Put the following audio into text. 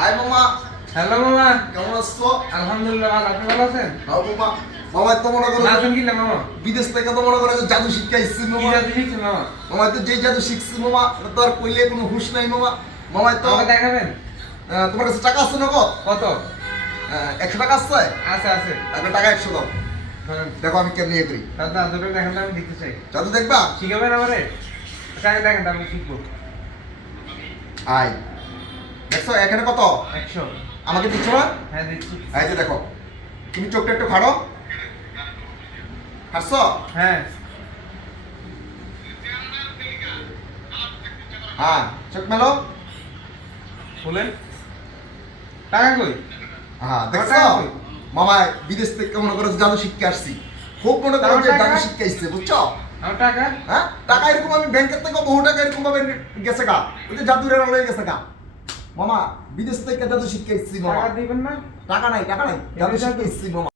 High মামা hello মামা কেমন আছো? আলহামদুলিল্লাহ ভালো। আপনি ভালো আছেন? হাও মামা মামা তো মনে করো নাচন কিনলে মামা বিদেশ থেকে তো মনে করো যে জাদু শিক্ষা এসেছি কি মামা জাতি শিখছেন মামা মামা তো যে জাদু শিখছি মামা এটা তো আর কইলে কোনো হুশ নাই মামা মামা তো আমাকে দেখাবেন? তোমার কাছে টাকা আছে না কত? একশো টাকা আছে? আছে আছে। একটা টাকা একশো দাও। দেখো আমি কেমনি ইয়ে করি। আদবে দেখেন আমি দেখতে চাই। জাদু দেখবা? শিখাবেন আমারে? টাকা দেখেন তো আমি শিখব। আই দেখছ এখানে কত? একশো। আমাকে দিচ্ছ না? হ্যাঁ দিচ্ছি। এই যে দেখো তুমি চোখটা একটু খাড়ো হাসছো হ্যাঁ। হ্যাঁ চোখ মেলো। বলেন। টাকা কই? হ্যাঁ দেখছ? মামা বিদেশ থেকে মনে করো জাদু শিখতে আসছি। খুব মনে করো যে? জাদু শিখতে আসছে বুঝছ? টাকা? হ্যাঁ টাকা এরকম আমি ব্যাংকের থেকে বহু টাকা এরকম ভাবে গেছে গা। ওই যে জাদুরের গেছে গা। মামা বিদেশ থেকে জাদু শিখে এসেছি মামা। টাকা দিবেন না? টাকা নাই টাকা নাই। জাদু শিখে এসেছি মামা।